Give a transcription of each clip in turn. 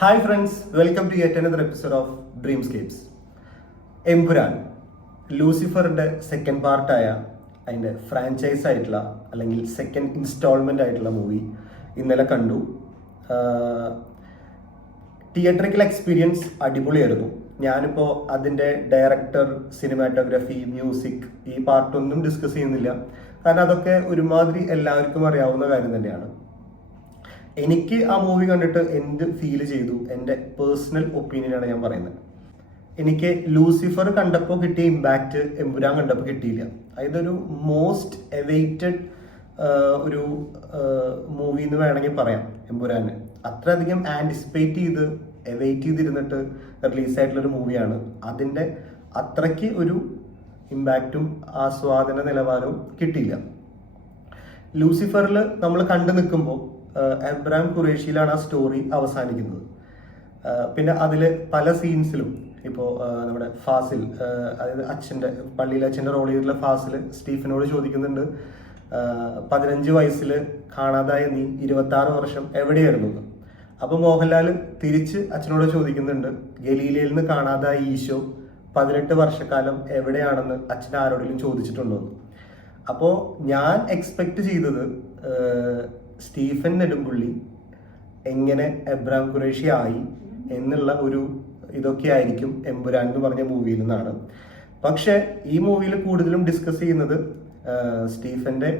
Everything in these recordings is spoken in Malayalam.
Hi friends, welcome to yet another episode of Dreamscapes. Empuraan ലൂസിഫറിൻ്റെ സെക്കൻഡ് പാർട്ടായ അതിൻ്റെ ഫ്രാഞ്ചൈസ് ആയിട്ടുള്ള അല്ലെങ്കിൽ സെക്കൻഡ് ഇൻസ്റ്റാൾമെൻ്റ് ആയിട്ടുള്ള മൂവി ഇന്നലെ കണ്ടു. തിയേറ്ററിക്കൽ എക്സ്പീരിയൻസ് അടിപൊളിയായിരുന്നു. ഞാനിപ്പോൾ അതിൻ്റെ ഡയറക്ടർ, സിനിമാറ്റോഗ്രാഫി, മ്യൂസിക് ഈ പാർട്ടൊന്നും ഡിസ്കസ് ചെയ്യുന്നില്ല, കാരണം അതൊക്കെ ഒരുമാതിരി എല്ലാവർക്കും അറിയാവുന്ന കാര്യം തന്നെയാണ്. എനിക്ക് ആ മൂവി കണ്ടിട്ട് എന്ത് ഫീൽ ചെയ്തു, എൻ്റെ പേഴ്സണൽ ഒപ്പീനിയനാണ് ഞാൻ പറയുന്നത്. എനിക്ക് ലൂസിഫർ കണ്ടപ്പോൾ കിട്ടിയ ഇമ്പാക്റ്റ് എമ്പുരാൻ കണ്ടപ്പോൾ കിട്ടിയില്ല. അതൊരു മോസ്റ്റ് എവൈറ്റഡ് ഒരു മൂവി എന്ന് വേണമെങ്കിൽ പറയാം. എമ്പുരാന് അത്രയധികം ആൻറ്റിസിപ്പേറ്റ് ചെയ്ത് എവൈറ്റ് ചെയ്തിരുന്നിട്ട് റിലീസായിട്ടുള്ളൊരു മൂവിയാണ്. അതിൻ്റെ അത്രയ്ക്ക് ഒരു ഇമ്പാക്റ്റും ആസ്വാദന നിലവാരവും കിട്ടിയില്ല. ലൂസിഫറിൽ നമ്മൾ കണ്ടു നിൽക്കുമ്പോൾ എബ്രാം ഖുറേഷിയിലാണ് ആ സ്റ്റോറി അവസാനിക്കുന്നത്. പിന്നെ അതിൽ പല സീൻസിലും ഇപ്പോൾ നമ്മുടെ ഫാസിൽ, അതായത് അച്ഛൻ്റെ പള്ളിയിലെ അച്ഛൻ്റെ റോൾ ചെയ്തിട്ടുള്ള ഫാസിൽ സ്റ്റീഫനോട് ചോദിക്കുന്നുണ്ട്, 15 വയസ്സിൽ കാണാതായ നീ 26 വർഷം എവിടെയായിരുന്നു? അപ്പോൾ മോഹൻലാൽ തിരിച്ച് അച്ഛനോട് ചോദിക്കുന്നുണ്ട്, ഗലീലയിൽ നിന്ന് കാണാതായ ഈശോ 18 വർഷക്കാലം എവിടെയാണെന്ന് അച്ഛൻ ആരോടെങ്കിലും ചോദിച്ചിട്ടുണ്ടോ? അപ്പോൾ ഞാൻ എക്സ്പെക്ട് ചെയ്തത് സ്റ്റീഫൻ നെടുമ്പുള്ളി എങ്ങനെ എബ്രാം ഖുറേഷി ആയി എന്നുള്ള ഒരു ഇതൊക്കെ ആയിരിക്കും എമ്പുരാൻ എന്ന് പറഞ്ഞ മൂവിയിൽ നിന്നാണ്. പക്ഷെ ഈ മൂവിയിൽ കൂടുതലും ഡിസ്കസ് ചെയ്യുന്നത് സ്റ്റീഫന്റെ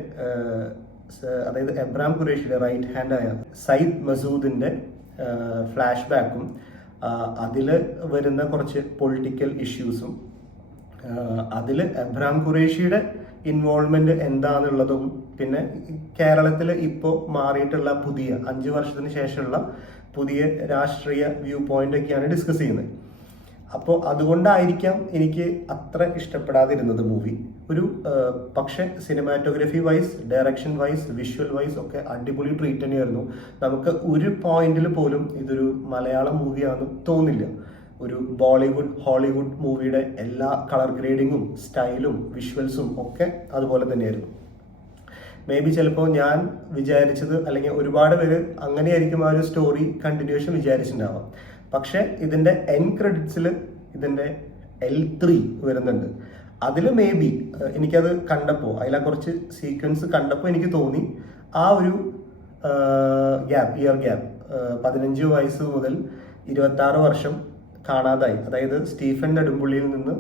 അതായത് എബ്രാം ഖുറേഷിയുടെ റൈറ്റ് ഹാൻഡ് ആയ സയ്യിദ് മസൂദിന്റെ ഫ്ലാഷ് ബാക്കും അതിൽ വരുന്ന കുറച്ച് പൊളിറ്റിക്കൽ ഇഷ്യൂസും അതിൽ എബ്രാം ഖുറേഷിയുടെ ഇൻവോൾവ്മെന്റ് എന്താണെന്നുള്ളതും പിന്നെ കേരളത്തിൽ ഇപ്പോൾ മാറിയിട്ടുള്ള പുതിയ 5 വർഷത്തിന് ശേഷമുള്ള പുതിയ രാഷ്ട്രീയ വ്യൂ പോയിന്റ് ഒക്കെയാണ് ഡിസ്കസ് ചെയ്യുന്നത്. അപ്പോൾ അതുകൊണ്ടായിരിക്കാം എനിക്ക് അത്ര ഇഷ്ടപ്പെടാതിരുന്നത് മൂവി. പക്ഷെ cinematography wise, direction wise, visual wise ഒക്കെ അടിപൊളി ട്രീറ്റ് തന്നെയായിരുന്നു. നമുക്ക് ഒരു പോയിന്റിൽ പോലും ഇതൊരു മലയാളം മൂവിയാണെന്ന് തോന്നില്ല. ഒരു ബോളിവുഡ്, ഹോളിവുഡ് മൂവിയുടെ എല്ലാ കളർ ഗ്രേഡിങ്ങും സ്റ്റൈലും വിഷ്വൽസും ഒക്കെ അതുപോലെ തന്നെയായിരുന്നു. മേ ബി ചിലപ്പോൾ ഞാൻ വിചാരിച്ചത്, അല്ലെങ്കിൽ ഒരുപാട് പേര് അങ്ങനെയായിരിക്കും ആ ഒരു സ്റ്റോറി കണ്ടിന്യൂഷൻ വിചാരിച്ചിട്ടുണ്ടാവാം. പക്ഷെ ഇതിൻ്റെ എൻഡ് ക്രെഡിറ്റ്സിൽ ഇതിൻ്റെ L3 വരുന്നുണ്ട്. അതിൽ മേ ബി എനിക്കത് കണ്ടപ്പോൾ, അതിലെ കുറച്ച് സീക്വൻസ് കണ്ടപ്പോൾ എനിക്ക് തോന്നി ആ ഒരു ഇയർ ഗ്യാപ്പ് 15 വയസ്സ് മുതൽ 26 വർഷം കാണാതായി, അതായത് സ്റ്റീഫൻ നെടുമ്പുള്ളിയിൽ നിന്ന്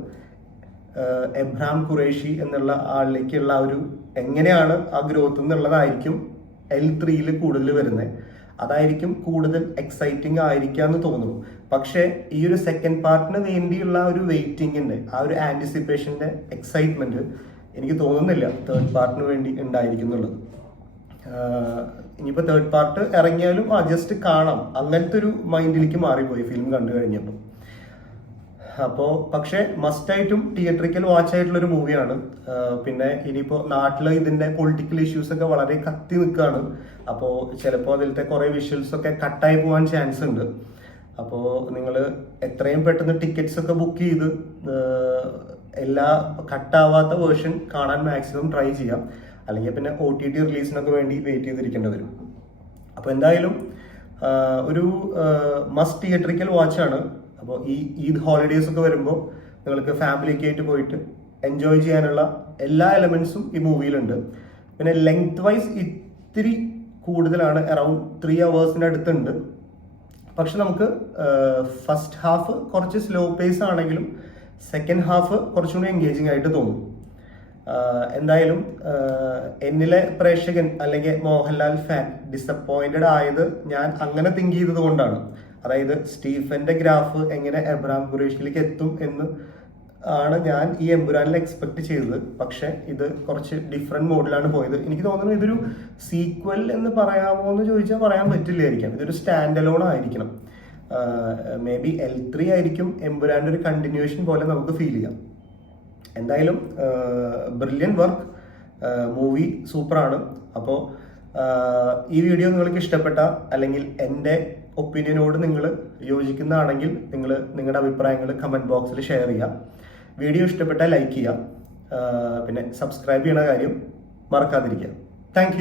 എബ്രാം ഖുറേഷി എന്നുള്ള ആളിലേക്കുള്ള ഒരു എങ്ങനെയാണ് ആ ഗ്രോത്ത് എന്നുള്ളതായിരിക്കും L3 കൂടുതൽ വരുന്നത്. അതായിരിക്കും കൂടുതൽ എക്സൈറ്റിംഗ് ആയിരിക്കാന്ന് തോന്നുന്നു. പക്ഷേ ഈ ഒരു സെക്കൻഡ് പാർട്ടിന് വേണ്ടിയുള്ള ഒരു വെയിറ്റിങ്ങിന്റെ, ആ ഒരു ആന്റിസിപ്പേഷന്റെ എക്സൈറ്റ്മെന്റ് എനിക്ക് തോന്നുന്നില്ല തേർഡ് പാർട്ടിന് വേണ്ടി ഉണ്ടായിരിക്കുന്നുള്ളത്. ഇനിയിപ്പോൾ തേർഡ് പാർട്ട് ഇറങ്ങിയാലും ജസ്റ്റ് കാണാം, അങ്ങനത്തെ ഒരു മൈൻഡിലേക്ക് മാറിപ്പോയി ഫിലിം കണ്ടു കഴിഞ്ഞപ്പോൾ. അപ്പോൾ പക്ഷേ മസ്റ്റായിട്ടും തിയേറ്ററിക്കൽ വാച്ച് ആയിട്ടുള്ള ഒരു മൂവിയാണ്. പിന്നെ ഇനിയിപ്പോൾ നാട്ടിൽ ഇതിന്റെ പൊളിറ്റിക്കൽ ഇഷ്യൂസ് ഒക്കെ വളരെ കത്തി നിൽക്കുകയാണ്. അപ്പോൾ ചിലപ്പോൾ അതിലത്തെ കുറേ വിഷ്വൽസ് ഒക്കെ കട്ടായി പോകാൻ ചാൻസ് ഉണ്ട്. അപ്പോൾ നിങ്ങൾ എത്രയും പെട്ടെന്ന് ടിക്കറ്റ്സ് ഒക്കെ ബുക്ക് ചെയ്ത് എല്ലാ കട്ടാവാത്ത വേർഷൻ കാണാൻ മാക്സിമം ട്രൈ ചെയ്യാം. അല്ലെങ്കിൽ പിന്നെ OTT റിലീസിനൊക്കെ വേണ്ടി വെയിറ്റ് ചെയ്തിരിക്കേണ്ടി വരും. അപ്പോൾ എന്തായാലും ഒരു മസ്റ്റ് തിയേറ്ററിക്കൽ വാച്ചാണ്. അപ്പോൾ ഈ ഈദ് ഹോളിഡേയ്സ് ഒക്കെ വരുമ്പോൾ നിങ്ങൾക്ക് ഫാമിലിക്ക് ആയിട്ട് പോയിട്ട് എൻജോയ് ചെയ്യാനുള്ള എല്ലാ എലമെന്റ്സും ഈ മൂവിയിലുണ്ട്. പിന്നെ ലെങ്ത് വൈസ് ഇത്തിരി കൂടുതലാണ്, അറൌണ്ട് 3 hours അടുത്തുണ്ട്. പക്ഷെ നമുക്ക് ഫസ്റ്റ് ഹാഫ് കുറച്ച് സ്ലോ പേസ് ആണെങ്കിലും സെക്കൻഡ് ഹാഫ് കുറച്ചുകൂടി എൻഗേജിങ് ആയിട്ട് തോന്നും. എന്തായാലും എന്നിലെ പ്രേക്ഷകൻ അല്ലെങ്കിൽ മോഹൻലാൽ ഫാൻ ഡിസപ്പോയിന്റഡ് ആയത് ഞാൻ അങ്ങനെ തിങ്ക് ചെയ്തത് കൊണ്ടാണ്. അതായത് സ്റ്റീഫന്റെ ഗ്രാഫ് എങ്ങനെ എബ്രാം ഖുറേഷിലേക്ക് എത്തും എന്ന് ആണ് ഞാൻ ഈ എമ്പുരാനിൽ എക്സ്പെക്ട് ചെയ്തത്. പക്ഷെ ഇത് കുറച്ച് ഡിഫറെന്റ് മോഡിലാണ് പോയത്. എനിക്ക് തോന്നുന്നു ഇതൊരു സീക്വൽ എന്ന് പറയാമോ എന്ന് ചോദിച്ചാൽ പറയാൻ പറ്റില്ലായിരിക്കാം. ഇതൊരു സ്റ്റാൻഡ് അലോൺ ആയിരിക്കണം. മേ ബി L3 ആയിരിക്കും എമ്പുരാന്റെ ഒരു കണ്ടിന്യൂഷൻ പോലെ നമുക്ക് ഫീൽ ചെയ്യാം. എന്തായാലും ബ്രില്യൻ വർക്ക്, മൂവി സൂപ്പറാണ്. അപ്പോൾ ഈ വീഡിയോ നിങ്ങൾക്ക് ഇഷ്ടപ്പെട്ട, അല്ലെങ്കിൽ എൻ്റെ ഒപ്പീനിയനോട് നിങ്ങൾ യോജിക്കുന്നതാണെങ്കിൽ നിങ്ങൾ നിങ്ങളുടെ അഭിപ്രായങ്ങൾ കമൻറ്റ് ബോക്സിൽ ഷെയർ ചെയ്യുക. വീഡിയോ ഇഷ്ടപ്പെട്ടാൽ ലൈക്ക് ചെയ്യുക. പിന്നെ സബ്സ്ക്രൈബ് ചെയ്യണ കാര്യം മറക്കാതിരിക്കുക. താങ്ക്